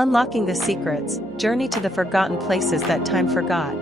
Unlocking the secrets, journey to the forgotten places that time forgot.